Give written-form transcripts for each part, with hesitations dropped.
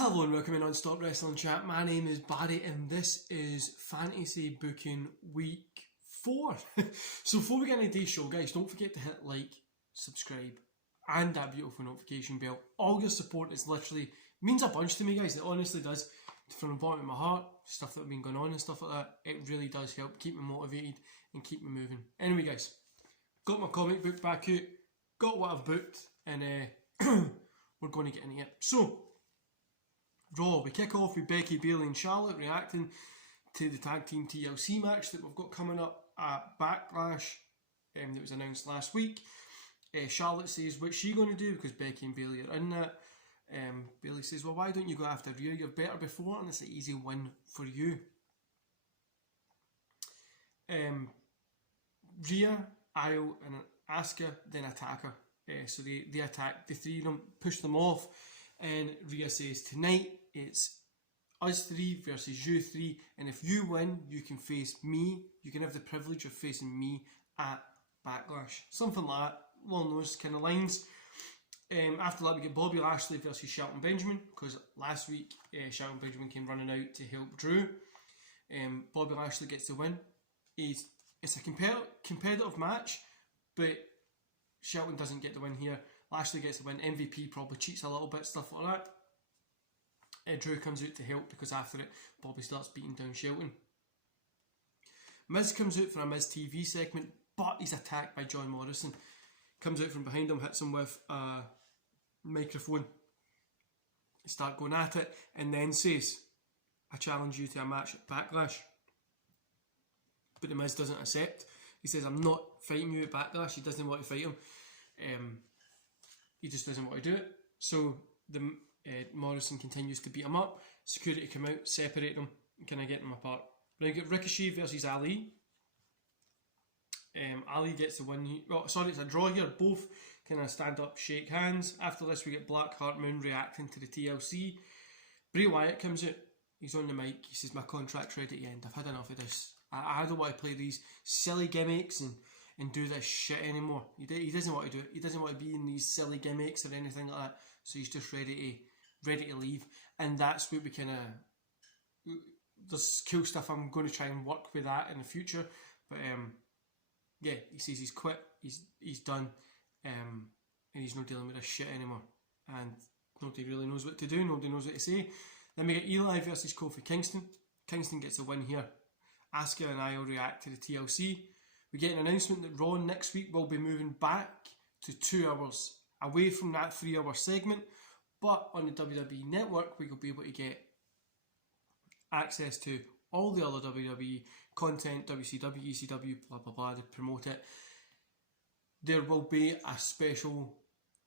Hello and welcome to Non-Stop Wrestling Chat. My name is Barry and this is Fantasy Booking Week 4. So before we get into today's show, guys, don't forget to hit like, subscribe and that beautiful notification bell. All your support is literally means a bunch to me, guys. It honestly does. From the bottom of my heart, stuff that have been going on and stuff like that, it really does help keep me motivated and keep me moving. Anyway, guys, got my comic book back out, got what I've booked, and we're going to get into it. So, Raw, we kick off with Becky, Bayley and Charlotte reacting to the tag team TLC match that we've got coming up at Backlash that was announced last week. Charlotte says what's she going to do because Becky and Bayley are in that. Bayley says, well, why don't you go after Rhea? You're better before and it's an easy win for you. Rhea, Io and Asuka then attack her. So they attack the three of them, push them off, and Rhea says tonight it's us three versus you three, and if you win you can face me, you can have the privilege of facing me at Backlash. Something like that, along those kind of lines. After that we get Bobby Lashley versus Shelton Benjamin, because last week Shelton Benjamin came running out to help Drew. Bobby Lashley gets the win. It's a competitive match, but Shelton doesn't get the win here. Lashley gets the win. MVP probably cheats a little bit, stuff like that. Drew comes out to help because after it Bobby starts beating down Shelton. Miz comes out for a Miz TV segment, but he's attacked by John Morrison. Comes out from behind him, hits him with a microphone. They start going at it and then says, I challenge you to a match at Backlash. But the Miz doesn't accept. He says, I'm not fighting you at Backlash. He doesn't want to fight him. He just doesn't want to do it. So Morrison continues to beat him up. Security come out, separate them, and kind of get them apart. Then we get Ricochet versus Ali. Ali gets the win. It's a draw here. Both kind of stand up, shake hands. After this, we get Blackheart Moon reacting to the TLC. Bray Wyatt comes out. He's on the mic. He says, my contract's ready to end. I've had enough of this. I don't want to play these silly gimmicks and do this shit anymore. He doesn't want to do it. He doesn't want to be in these silly gimmicks or anything like that. So he's just ready to leave. And that's what we kind of... There's cool stuff. I'm going to try and work with that in the future. But yeah, he says he's quit. He's done. And he's not dealing with this shit anymore. And nobody really knows what to do. Nobody knows what to say. Then we get Eli versus Kofi Kingston. Kingston gets a win here. Asuka and Io react to the TLC. We get an announcement that Raw next week will be moving back to 2 hours, away from that 3-hour segment. But on the WWE Network, we will be able to get access to all the other WWE content, WCW, ECW, blah blah blah, to promote it. There will be a special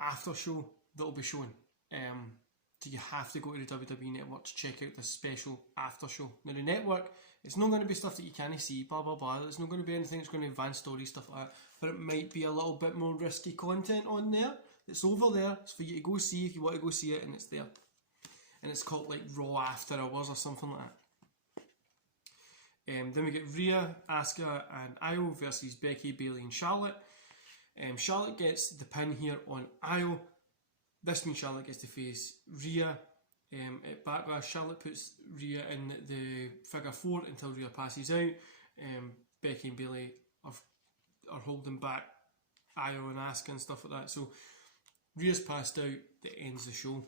after show that will be shown. So you have to go to the WWE Network to check out the special after show. Now the network, it's not going to be stuff that you can't see, blah blah blah. There's not going to be anything that's going to advance story, stuff like that. But it might be a little bit more risky content on there. It's over there. It's for you to go see if you want to go see it, and it's there. And it's called like Raw After Hours or something like that. Then we get Rhea, Asuka and Io versus Becky, Bayley and Charlotte. Charlotte gets the pin here on Io. This means Charlotte gets to face Rhea at Backlash. Charlotte puts Rhea in the figure 4 until Rhea passes out. Becky and Bayley are holding back Io and Asuka and stuff like that. So Rhea's passed out. That ends the show.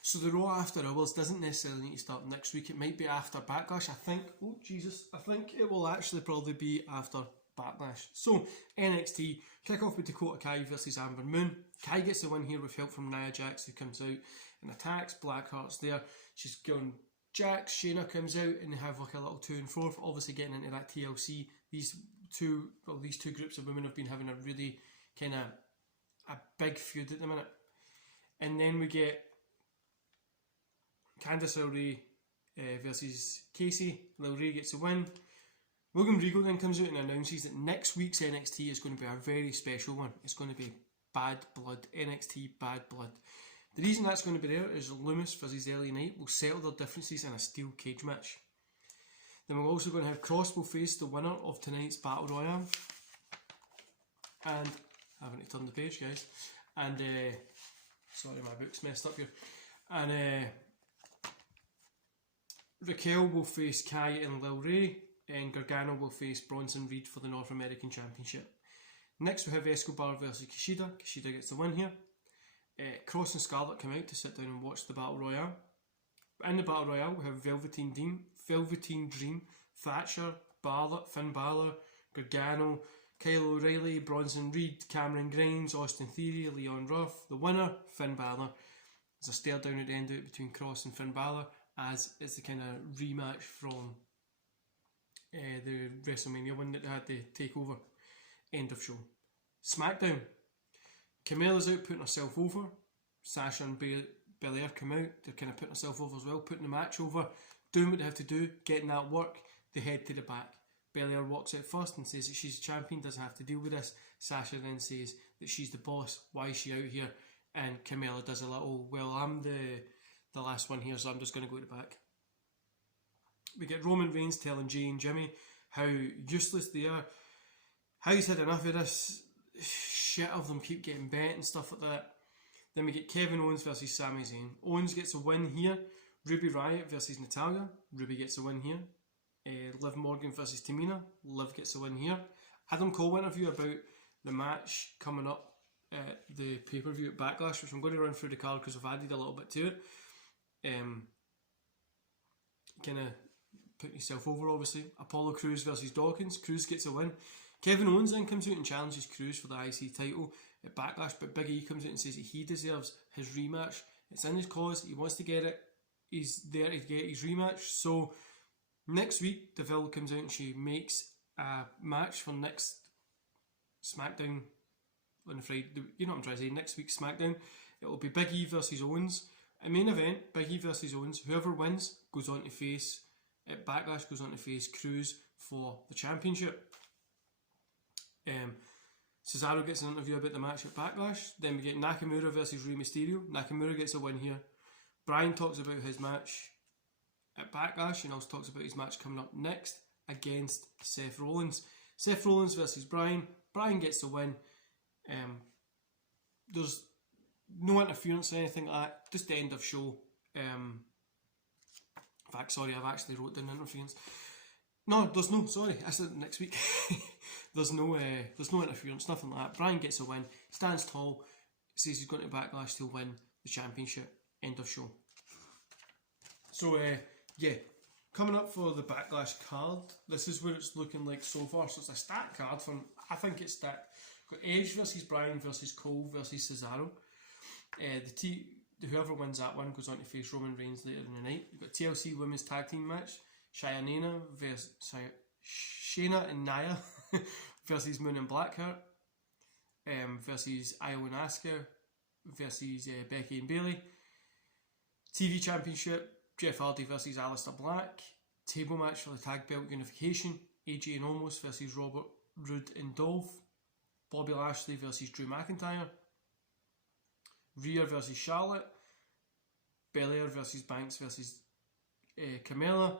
So the Raw After Hours doesn't necessarily need to start next week. It might be after Backlash. I think it will actually probably be after Backlash. So NXT kick off with Dakota Kai versus Amber Moon. Kai gets the win here with help from Nia Jax, who comes out and attacks. Blackheart's there. She's going Jax. Shayna comes out and they have like a little 2 and 4. Obviously getting into that TLC. These two groups of women have been having a really kind of a big feud at the minute. And then we get Candice LeRae versus Casey. LeRae gets the win. William Regal then comes out and announces that next week's NXT is going to be a very special one. It's going to be Bad Blood, NXT Bad Blood. The reason that's going to be there is Loomis versus LA Knight will settle their differences in a steel cage match. Then we're also going to have Cross will face the winner of tonight's Battle Royale. And, having to turn the page, guys. And Sorry, my book's messed up here. And Raquel will face Kai and Lil Ray, and Gargano will face Bronson Reed for the North American Championship. Next we have Escobar versus Kushida. Kushida gets the win here. Cross and Scarlett come out to sit down and watch the Battle Royale. In the Battle Royale we have Velveteen Dream, Thatcher, Balor, Finn Balor, Gargano, Kyle O'Reilly, Bronson Reed, Cameron Grimes, Austin Theory, Leon Ruff. The winner, Finn Balor. There's a stare down at the end of it between Cross and Finn Balor, as it's the kind of rematch from the WrestleMania one that they had to take over. End of show. SmackDown. Carmella's out putting herself over. Sasha and Belair come out. They're kind of putting herself over as well, putting the match over, doing what they have to do, getting that work. They head to the back. Belair walks out first and says that she's a champion, doesn't have to deal with this. Sasha then says that she's the boss, why is she out here? And Carmella does a little, well, I'm the last one here, so I'm just going to go to the back. We get Roman Reigns telling Jay and Jimmy how useless they are, how he's had enough of this shit of them keep getting bent and stuff like that. Then we get Kevin Owens versus Sami Zayn. Owens gets a win here. Ruby Riott versus Natalya. Ruby gets a win here. Liv Morgan versus Tamina. Liv gets a win here. Adam Cole interview about the match coming up at the pay-per-view at Backlash, which I'm going to run through the card because I've added a little bit to it. Kind of put yourself over, obviously. Apollo Crews versus Dawkins. Crews gets a win. Kevin Owens then comes out and challenges Crews for the IC title at Backlash, but Big E comes out and says that he deserves his rematch. It's in his cause, he wants to get it, he's there to get his rematch. So next week, Deville comes out and she makes a match for next SmackDown on the Friday. You know what I'm trying to say, next week's SmackDown. It will be Big E versus Owens. A main event, Big E versus Owens. Whoever wins goes on to face, at Backlash, goes on to face Crews for the championship. Cesaro gets an interview about the match at Backlash. Then we get Nakamura versus Rey Mysterio. Nakamura gets a win here. Bryan talks about his match at Backlash and also talks about his match coming up next against Seth Rollins. Seth Rollins versus Bryan. Bryan gets the win. There's no interference or anything like that. Just the end of show. In fact, sorry, I've actually wrote down interference. No, there's no. Sorry, I said next week. There's no interference, nothing like that. Bryan gets a win, stands tall, says he's going to Backlash to win the championship. End of show. So yeah, coming up for the Backlash card. This is where it's looking like so far. So it's a stacked card from. I think it's stacked. Got Edge versus Bryan versus Cole versus Cesaro. Whoever wins that one goes on to face Roman Reigns later in the night. We've got TLC Women's Tag Team match. Shayna and Nia versus Moon and Blackheart versus Io and Asuka versus Becky and Bayley. TV Championship, Jeff Hardy versus Aleister Black. Table match for the Tag Belt Unification, AJ and Omos versus Robert Roode and Dolph. Bobby Lashley versus Drew McIntyre. Rhea versus Charlotte. Belair versus Banks versus Carmella.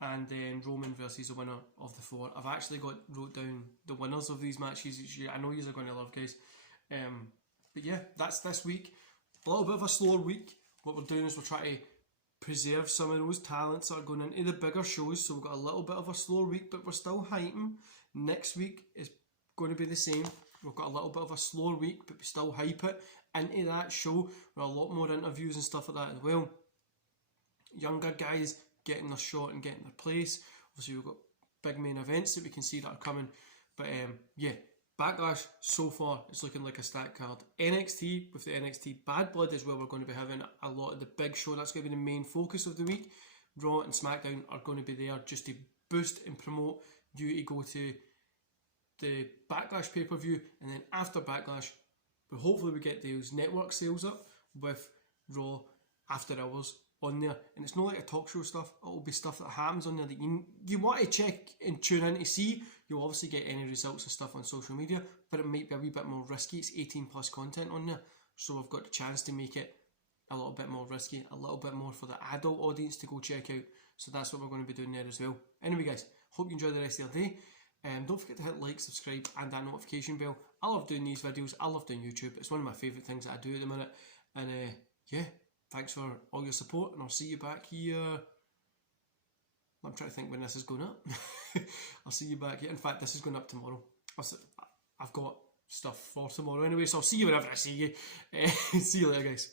And then Roman versus the winner of the four. I've actually wrote down the winners of these matches each year. I know you are going to love, guys. But yeah, that's this week. A little bit of a slower week. What we're doing is we're trying to preserve some of those talents that are going into the bigger shows. So we've got a little bit of a slower week, but we're still hyping. Next week is going to be the same. We've got a little bit of a slower week, but we still hype it into that show with a lot more interviews and stuff like that as well. Younger guys getting their shot and getting their place. Obviously we've got big main events that we can see that are coming. But yeah, Backlash so far is looking like a stacked card. NXT, with the NXT Bad Blood as well, we're going to be having a lot of the big show. That's going to be the main focus of the week. Raw and SmackDown are going to be there just to boost and promote you to go to the Backlash pay-per-view, and then after Backlash, but hopefully we get those network sales up with Raw After Hours on there. And it's not like a talk show stuff, it will be stuff that happens on there that you want to check and tune in to see. You'll obviously get any results of stuff on social media, but it might be a wee bit more risky. It's 18 plus content on there, so I've got the chance to make it a little bit more risky, a little bit more for the adult audience to go check out. So that's what we're going to be doing there as well. Anyway guys, hope you enjoy the rest of your day. Don't forget to hit like, subscribe and that notification bell. I love doing these videos, I love doing YouTube. It's one of my favourite things that I do at the minute. And yeah, thanks for all your support, and I'll see you back here. I'm trying to think when this is going up. I'll see you back here. In fact, this is going up tomorrow. I've got stuff for tomorrow anyway, so I'll see you whenever I see you. See you later, guys.